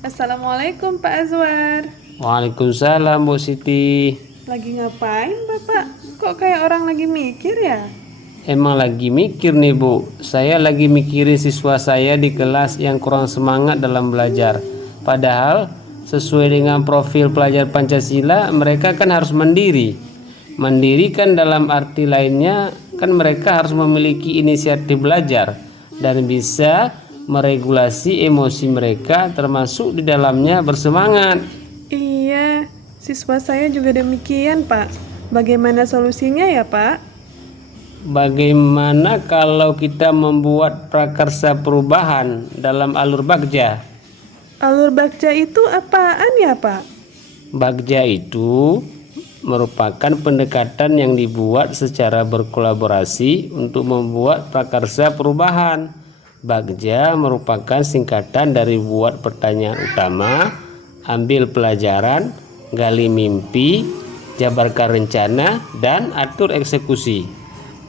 Assalamualaikum Pak Azwar. Waalaikumsalam Bu Siti. Lagi ngapain Bapak? Kok kayak orang lagi mikir ya? Emang lagi mikir nih Bu. Saya lagi mikirin siswa saya di kelas yang kurang semangat dalam belajar. Padahal sesuai dengan profil pelajar Pancasila mereka kan harus mandiri. Mandiri kan dalam arti lainnya kan mereka harus memiliki inisiatif belajar dan bisa meregulasi emosi mereka termasuk di dalamnya bersemangat. Iya, siswa saya juga demikian Pak. Bagaimana solusinya ya Pak? Bagaimana kalau kita membuat prakarsa perubahan dalam alur Bagja? Alur Bakja itu apaan ya Pak? Bagja itu merupakan pendekatan yang dibuat secara berkolaborasi untuk membuat prakarsa perubahan. Bagja merupakan singkatan dari buat pertanyaan utama, ambil pelajaran, gali mimpi, jabarkan rencana, dan atur eksekusi.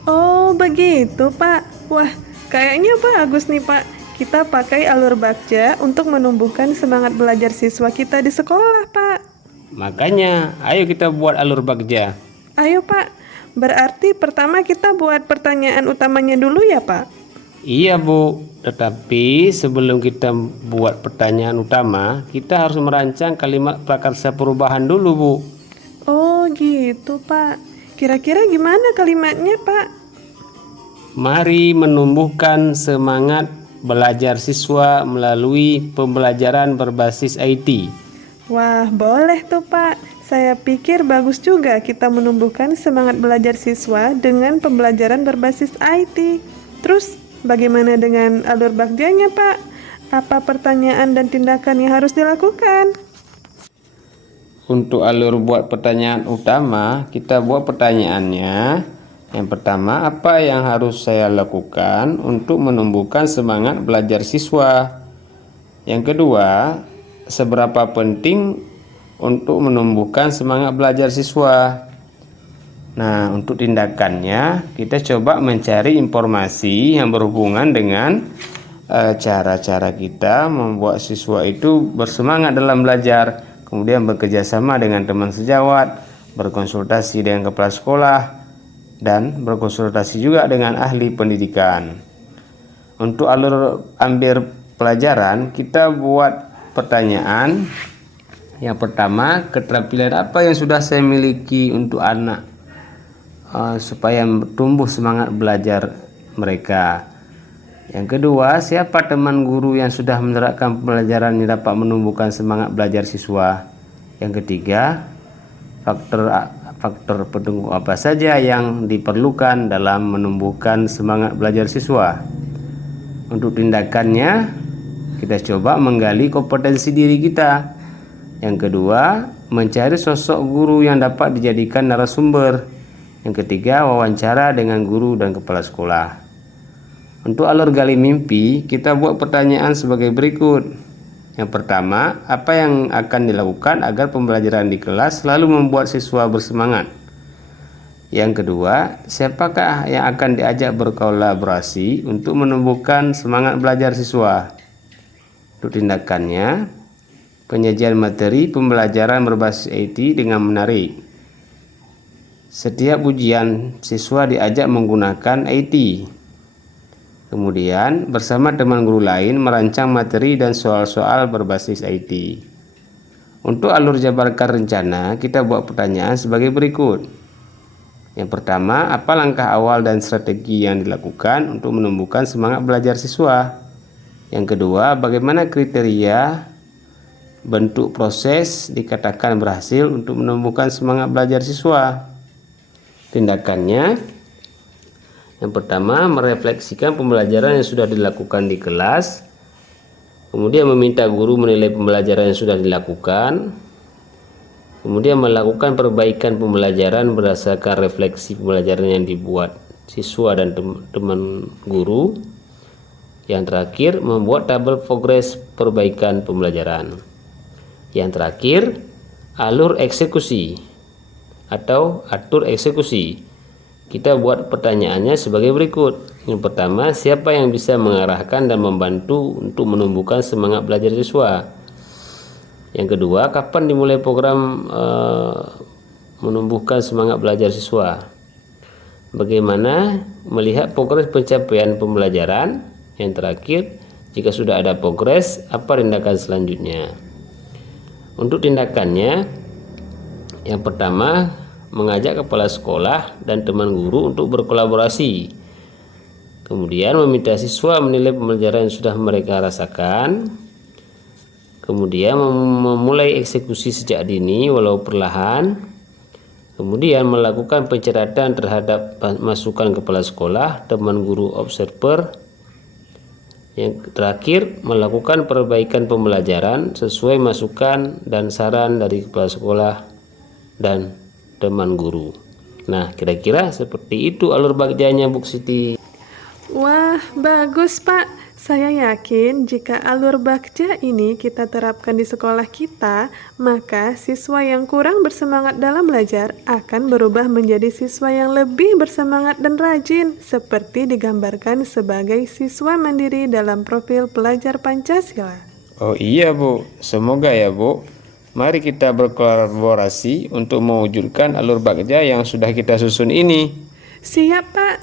Oh begitu Pak. Wah, kayaknya bagus nih Pak. Kita pakai alur Bakja untuk menumbuhkan semangat belajar siswa kita di sekolah Pak. Makanya, ayo kita buat alur Bagja. Ayo Pak, berarti pertama kita buat pertanyaan utamanya dulu ya Pak? Iya Bu, tetapi sebelum kita buat pertanyaan utama, kita harus merancang kalimat prakarsa perubahan dulu Bu. Oh gitu Pak. Kira-kira gimana kalimatnya Pak? Mari menumbuhkan semangat belajar siswa melalui pembelajaran berbasis IT. Wah boleh tuh Pak. Saya pikir bagus juga kita menumbuhkan semangat belajar siswa dengan pembelajaran berbasis IT. Terus bagaimana dengan alur bagjanya Pak? Apa pertanyaan dan tindakan yang harus dilakukan? Untuk alur buat pertanyaan utama, kita buat pertanyaannya. Yang pertama, apa yang harus saya lakukan untuk menumbuhkan semangat belajar siswa? Yang kedua, seberapa penting untuk menumbuhkan semangat belajar siswa? Nah, untuk tindakannya, kita coba mencari informasi yang berhubungan dengan cara-cara kita membuat siswa itu bersemangat dalam belajar, kemudian bekerja sama dengan teman sejawat, berkonsultasi dengan kepala sekolah, dan berkonsultasi juga dengan ahli pendidikan. Untuk alur ambil pelajaran, kita buat pertanyaan. Yang pertama, keterampilan apa yang sudah saya miliki untuk anak supaya tumbuh semangat belajar mereka. Yang kedua, siapa teman guru yang sudah menerapkan pembelajaran yang dapat menumbuhkan semangat belajar siswa. Yang ketiga, faktor pendukung apa saja yang diperlukan dalam menumbuhkan semangat belajar siswa. Untuk tindakannya, kita coba menggali kompetensi diri kita. Yang kedua, mencari sosok guru yang dapat dijadikan narasumber. Yang ketiga, wawancara dengan guru dan kepala sekolah. Untuk alur gali mimpi, kita buat pertanyaan sebagai berikut. Yang pertama, apa yang akan dilakukan agar pembelajaran di kelas selalu membuat siswa bersemangat? Yang kedua, siapakah yang akan diajak berkolaborasi untuk menumbuhkan semangat belajar siswa? Untuk tindakannya, penyajian materi pembelajaran berbasis IT dengan menarik. Setiap ujian, siswa diajak menggunakan IT. Kemudian, bersama teman guru lain merancang materi dan soal-soal berbasis IT. Untuk alur jabarkan rencana, kita buat pertanyaan sebagai berikut. Yang pertama, apa langkah awal dan strategi yang dilakukan untuk menumbuhkan semangat belajar siswa? Yang kedua, bagaimana kriteria bentuk proses dikatakan berhasil untuk menumbuhkan semangat belajar siswa? Tindakannya, yang pertama, merefleksikan pembelajaran yang sudah dilakukan di kelas, kemudian meminta guru menilai pembelajaran yang sudah dilakukan, kemudian melakukan perbaikan pembelajaran berdasarkan refleksi pembelajaran yang dibuat siswa dan teman guru. Yang terakhir, membuat tabel progres perbaikan pembelajaran. Yang terakhir, alur eksekusi atau atur eksekusi. Kita buat pertanyaannya sebagai berikut. Yang pertama, siapa yang bisa mengarahkan dan membantu untuk menumbuhkan semangat belajar siswa? Yang kedua, kapan dimulai program menumbuhkan semangat belajar siswa? Bagaimana melihat progres pencapaian pembelajaran? Yang terakhir, jika sudah ada progres, apa tindakan selanjutnya? Untuk tindakannya, yang pertama, mengajak kepala sekolah dan teman guru untuk berkolaborasi. Kemudian meminta siswa menilai pembelajaran yang sudah mereka rasakan. Kemudian memulai eksekusi sejak dini walau perlahan. Kemudian melakukan pencatatan terhadap masukan kepala sekolah, teman guru observer. Yang terakhir, melakukan perbaikan pembelajaran sesuai masukan dan saran dari kepala sekolah dan teman guru. Nah, kira-kira seperti itu alur bagjanya, Bu Siti. Wah, bagus Pak. Saya yakin jika alur bagja ini kita terapkan di sekolah kita, maka siswa yang kurang bersemangat dalam belajar akan berubah menjadi siswa yang lebih bersemangat dan rajin, seperti digambarkan sebagai siswa mandiri dalam profil pelajar Pancasila. Oh iya, Bu. Semoga ya, Bu. Mari kita berkolaborasi untuk mewujudkan alur bagja yang sudah kita susun ini. Siap Pak,